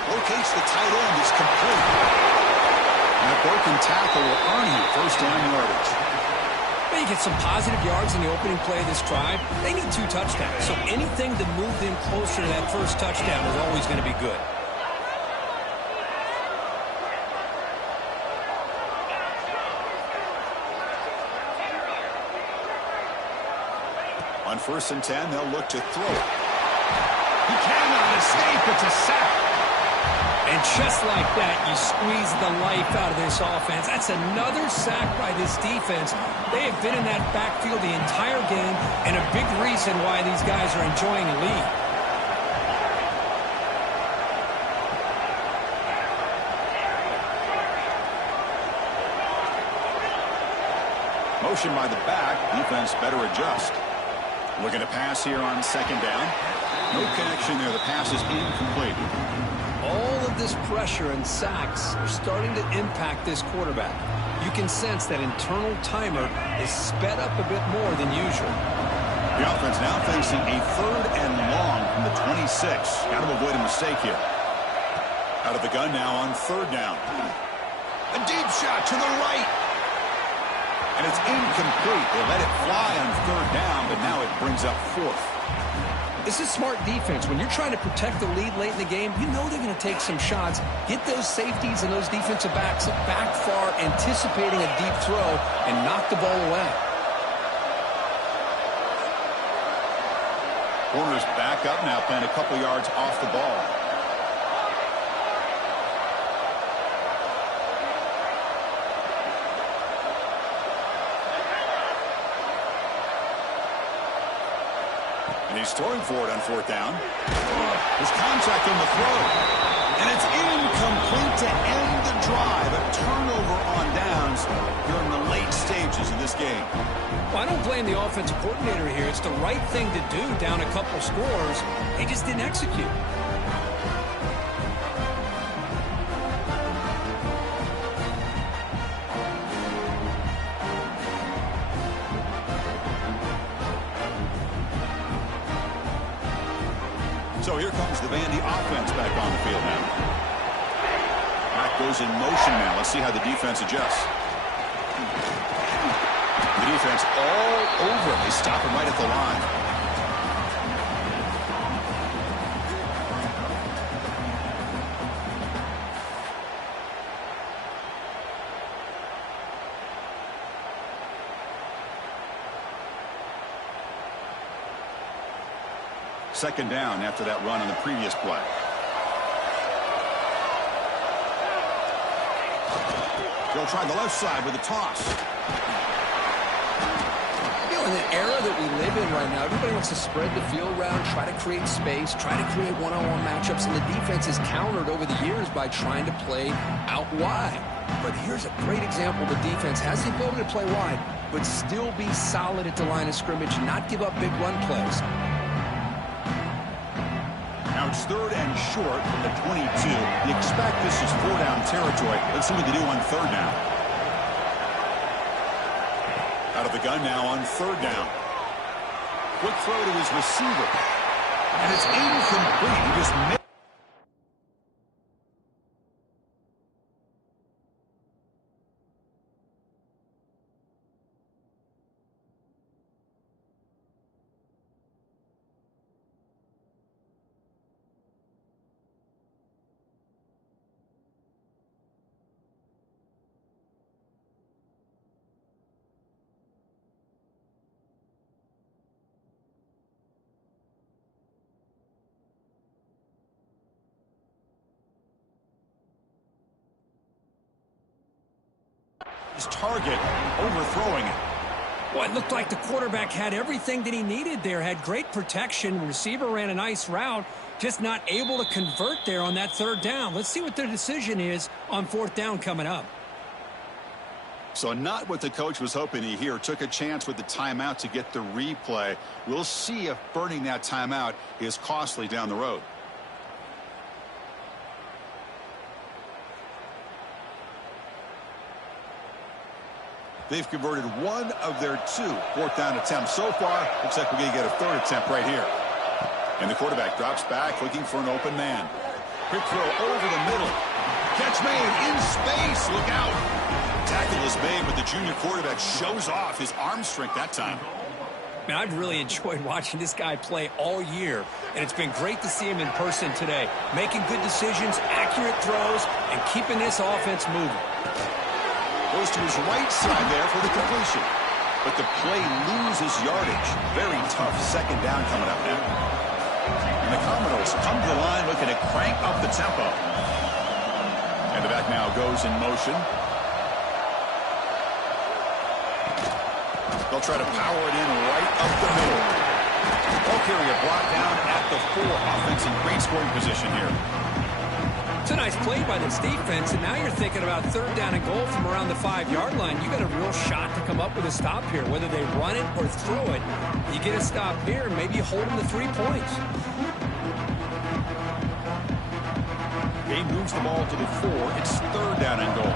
Locates the tight end, is complete. And a broken tackle will earn him first down yardage. Well, you get some positive yards in the opening play of this drive. They need 2 touchdowns, so anything to move them closer to that first touchdown is always going to be good. On 1st and 10, they'll look to throw it. He cannot escape. It's a sack. And just like that, you squeeze the life out of this offense. That's another sack by this defense. They have been in that backfield the entire game, and a big reason why these guys are enjoying the lead. Motion by the back. Defense better adjust. Looking to pass here on 2nd down. No connection there. The pass is incomplete. All of this pressure and sacks are starting to impact this quarterback. You can sense that internal timer is sped up a bit more than usual. The offense now facing a 3rd and long from the 26. Got to avoid a mistake here. Out of the gun now on 3rd down. A deep shot to the right. And it's incomplete. They let it fly on 3rd down, but now it brings up 4th. This is smart defense. When you're trying to protect the lead late in the game, you know they're going to take some shots. Get those safeties and those defensive backs back far, anticipating a deep throw, and knock the ball away. Corners back up now, playing a couple yards off the ball. And he's throwing for it on 4th down. There's contact on the throw. And it's incomplete to end the drive. A turnover on downs during the late stages of this game. Well, I don't blame the offensive coordinator here. It's the right thing to do down a couple scores. They just didn't execute. So here comes the Vandy offense back on the field now. Back goes in motion now. Let's see how the defense adjusts. The defense all over. They stop him right at the line. Second down after that run on the previous play. They'll try the left side with a toss. He In the era that we live in right now, everybody wants to spread the field around, try to create space, try to create one-on-one matchups, and the defense is countered over the years by trying to play out wide. But here's a great example. The defense has the ability to play wide, but still be solid at the line of scrimmage, not give up big run plays. Now it's 3rd and short from the 22. You expect this is 4-down territory. Let's see what they do on 3rd down. Out of the gun now on 3rd down. Quick throw to his receiver. And it's incomplete. He just missed. His target overthrowing it. Well, it looked like the quarterback had everything that he needed there. Had great protection. Receiver ran a nice route. Just not able to convert there on that 3rd down. Let's see what their decision is on 4th down coming up. So not what the coach was hoping to hear. Took a chance with the timeout to get the replay. We'll see if burning that timeout is costly down the road. They've converted 1 of their 2 4th down attempts so far. Looks like we're going to get a 3rd attempt right here. And the quarterback drops back looking for an open man. Quick throw over the middle. Catch made in space. Look out. Tackle is made, but the junior quarterback shows off his arm strength that time. Man, I've really enjoyed watching this guy play all year, and it's been great to see him in person today. Making good decisions, accurate throws, and keeping this offense moving. Goes to his right side there for the completion. But the play loses yardage. Very tough 2nd down coming up now. And the Commodores come to the line looking to crank up the tempo. And the back now goes in motion. They'll try to power it in right up the middle. Ball carrier brought down at the 4. Offense in great scoring position here. It's a nice play by this defense, and now you're thinking about 3rd down and goal from around the 5-yard line. You got a real shot to come up with a stop here. Whether they run it or throw it, you get a stop here, and maybe you hold them to 3 points. He moves the ball to the 4. It's 3rd down and goal.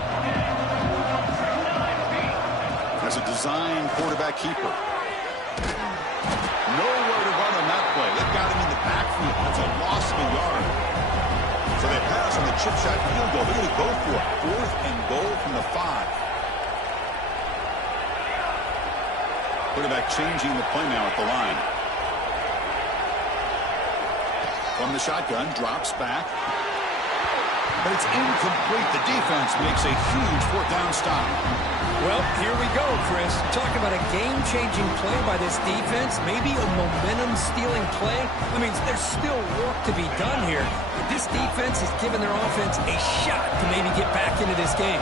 As a design quarterback keeper. Nowhere to run on that play. They've got him in the backfield. That's a loss of a yard. So they pass on the chip shot field goal. They're going to go for it. 4th and goal from the 5. Quarterback changing the play now at the line. From the shotgun, drops back. But it's incomplete. The defense makes a huge 4th down stop. Well, here we go, Chris. Talk about a game-changing play by this defense. Maybe a momentum-stealing play. I mean, there's still work to be done here. But this defense has given their offense a shot to maybe get back into this game.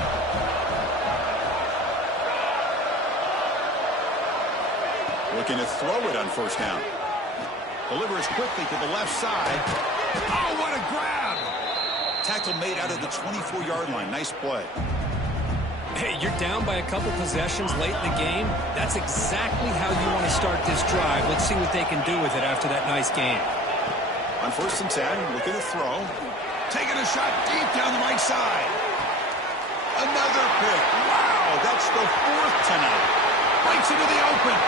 Looking to throw it on 1st down. Delivers quickly to the left side. Oh, what a grab! Tackle made out of the 24-yard line. Nice play. Hey, you're down by a couple possessions late in the game. That's exactly how you want to start this drive. Let's see what they can do with it after that nice game. On 1st and 10, looking to throw. Taking a shot deep down the right side. Another pick. Wow, that's the 4th tonight. Breaks into the open.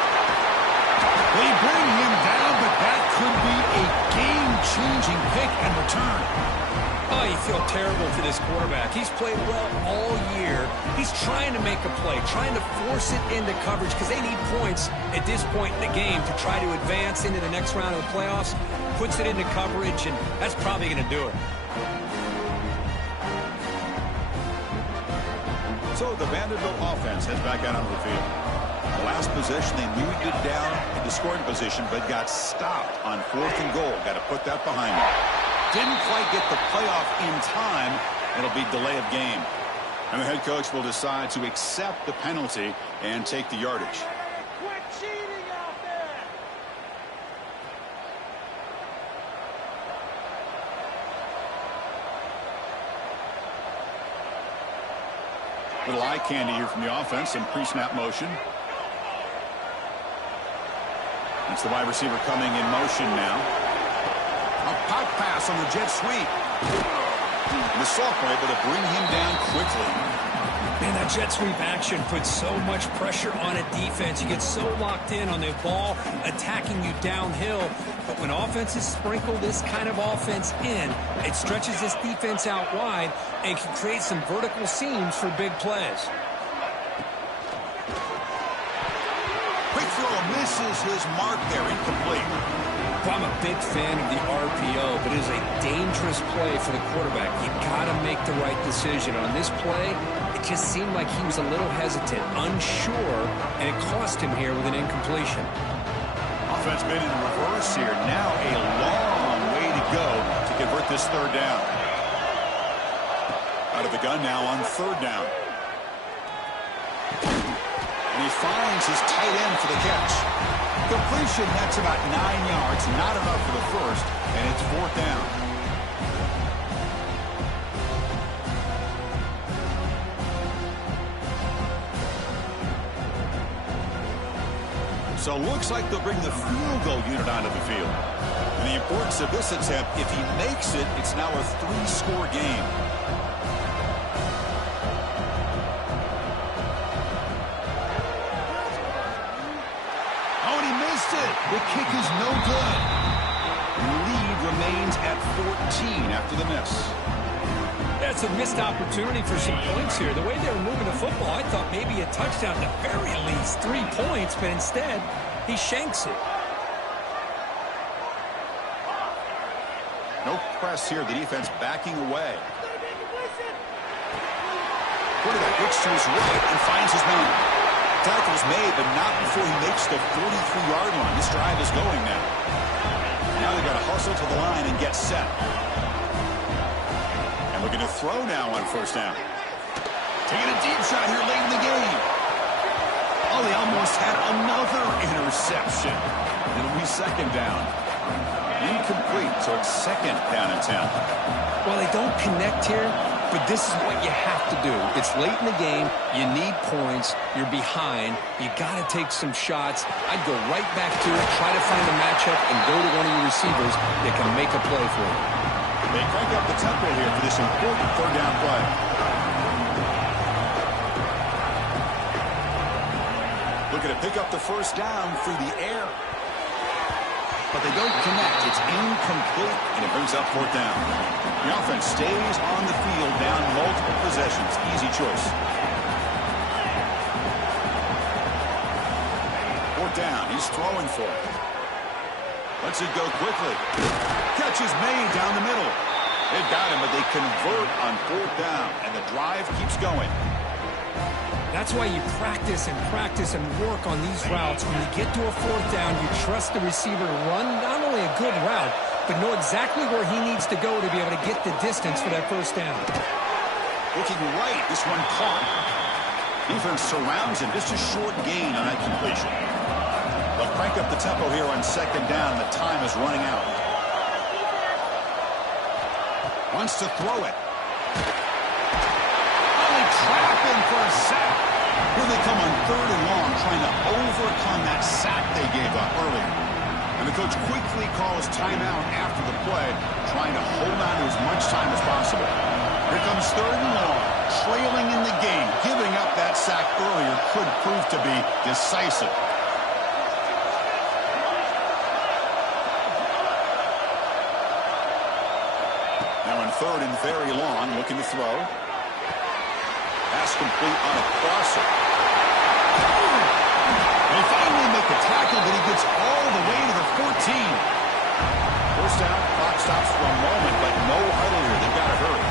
They bring him down, but that could be a game-changing pick and return. Oh, you feel terrible for this quarterback. He's played well all year. He's trying to make a play, trying to force it into coverage because they need points at this point in the game to try to advance into the next round of the playoffs. Puts it into coverage, and that's probably going to do it. So the Vanderbilt offense heads back out onto the field. The last possession, they moved it down into scoring position, but got stopped on 4th and goal. Got to put that behind them. Didn't quite get the playoff in time. It'll be delay of game. And the head coach will decide to accept the penalty and take the yardage. Quit cheating Little eye candy here from the offense. Some pre-snap motion. It's the wide receiver coming in motion now. A pop pass on the jet sweep. And the sophomore able to bring him down quickly. Man, that jet sweep action puts so much pressure on a defense. You get so locked in on the ball attacking you downhill. But when offenses sprinkle this kind of offense in, it stretches this defense out wide and can create some vertical seams for big plays. Quick throw misses his mark there, incomplete. I'm a big fan of the RPO, but it is a dangerous play for the quarterback. You got to make the right decision. On this play, it just seemed like he was a little hesitant, unsure, and it cost him here with an incompletion. Offense been in reverse here. Now a long way to go to convert this third down. Out of the gun now on third down. And he finds his tight end for the catch. Completion, that's about 9 yards. Not enough for the first, and it's fourth down. So looks like they'll bring the field goal unit onto the field. And the importance of this attempt, if he makes it, it's now a 3-score game. Oh, and he missed it. The kick is no good. And the lead remains at 14 after the miss. That's a missed opportunity for some points here. The way they were moving the football, I thought maybe a touchdown, at the very least 3 points, but instead, he shanks it. No press here. The defense backing away. Quarterback looks to his right and finds his man. Tackle's made, but not before he makes the 43-yard line. This drive is going now. Now they've got to hustle to the line and get set. And looking to throw now on first down. Taking a deep shot here late in the game. Oh, they almost had another interception. It'll be second down. Incomplete, so it's second down and 10. Well, they don't connect here, but this is what you have to do. It's late in the game. You need points. You're behind. You got to take some shots. I'd go right back to it, try to find a matchup, and go to one of your receivers that can make a play for you. They crank up the tempo here for this important third down play. Looking to pick up the first down through the air. But they don't connect. It's incomplete, and it brings up fourth down. The offense stays on the field down multiple possessions. Easy choice. Fourth down. He's throwing for it. Lets it go quickly. Catch is made down the middle. They've got him, but they convert on fourth down, and the drive keeps going. That's why you practice and work on these routes. When you get to a fourth down, you trust the receiver to run not only a good route, but know exactly where he needs to go to be able to get the distance for that first down. Looking right, this one caught. Defense surrounds him. Just a short gain on that completion. They'll crank up the tempo here on second down. The time is running out. Wants to throw it. Trap in for a sack. Here they come on third and long, trying to overcome that sack they gave up earlier. And the coach quickly calls timeout after the play, trying to hold on to as much time as possible. Here comes third and long, trailing in the game. Giving up that sack earlier could prove to be decisive. Now on third and very long, looking to throw. Pass complete on a crosser. They finally make the tackle, but he gets all the way to the 14. First down, clock stops for a moment, but no huddle here. They've got to hurry.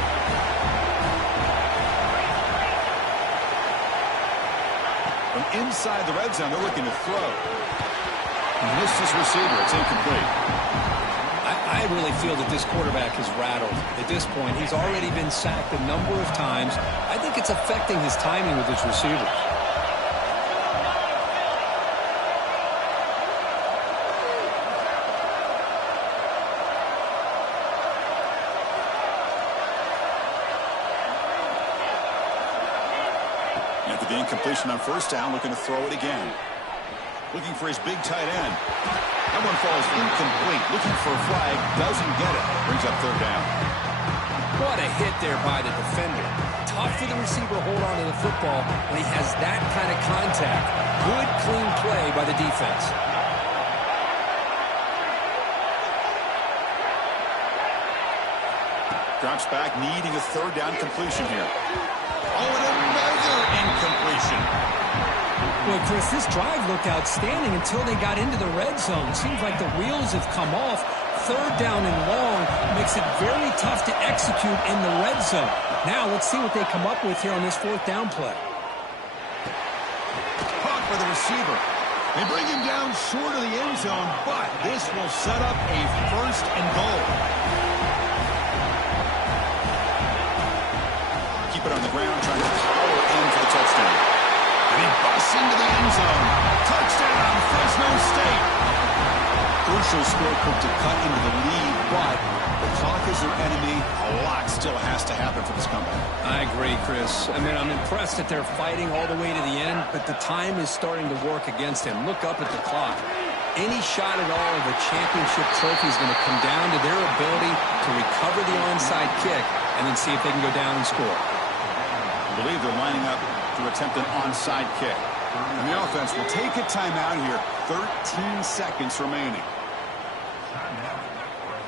From inside the red zone, they're looking to throw. He missed his receiver. It's incomplete. I really feel that this quarterback is rattled. At this point, he's already been sacked a number of times. I think it's affecting his timing with his receivers. After the incompletion on first down, looking to throw it again. Looking for his big tight end. That one falls incomplete. Looking for a flag. Doesn't get it. Brings up third down. What a hit there by the defender. Tough for the receiver to hold on to the football when he has that kind of contact. Good, clean play by the defense. Drops back, needing a third down completion here. Oh, and another incompletion. Boy, Chris, this drive looked outstanding until they got into the red zone. Seems like the wheels have come off. Third down and long makes it very tough to execute in the red zone. Now let's see what they come up with here on this fourth down play. Caught by the receiver. They bring him down short of the end zone, but this will set up a first and goal. Keep it on the ground, trying to power in for the touchdown. And he busts into the end zone. Touchdown, Fresno State. Crucial score quick to cut into the lead, but the clock is their enemy. A lot still has to happen for this comeback. I agree, Chris. I mean, I'm impressed that they're fighting all the way to the end, but the time is starting to work against them. Look up at the clock. Any shot at all of a championship trophy is going to come down to their ability to recover the onside kick and then see if they can go down and score. I believe they're lining up to attempt an onside kick. And the offense will take a timeout here. 13 seconds remaining.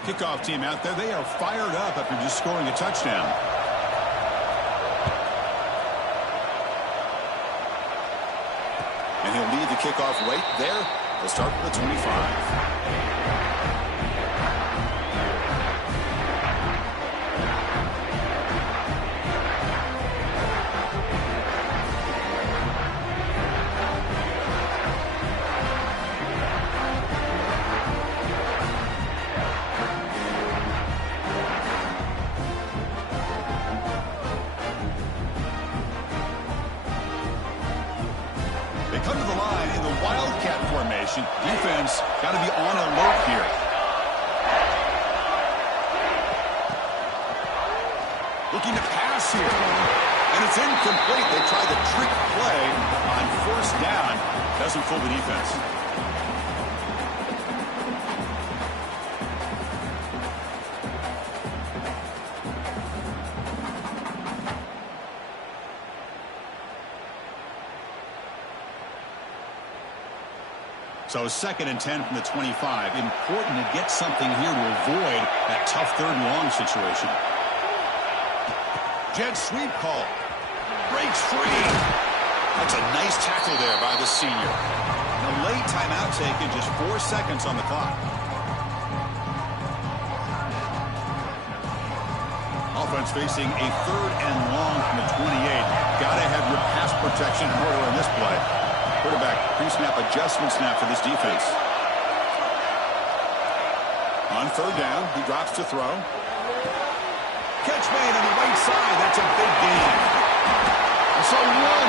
Kickoff team out there. They are fired up after just scoring a touchdown. And he'll lead the kickoff right there. They'll start with the 25. Come to the line in the Wildcat formation. Defense got to be on alert here. Looking to pass here. And it's incomplete. They try the trick play on first down. Doesn't fool the defense. So 2nd and 10 from the 25. Important to get something here to avoid that tough third and long situation. Jet sweep call. Breaks free. That's a nice tackle there by the senior. A late timeout taken, just 4 seconds on the clock. Offense facing a 3rd and long from the 28. Got to have your pass protection in order in this play. Quarterback pre-snap adjustment snap for this defense. On 3rd down, he drops to throw. Catch made on the right side. That's a big gain. So well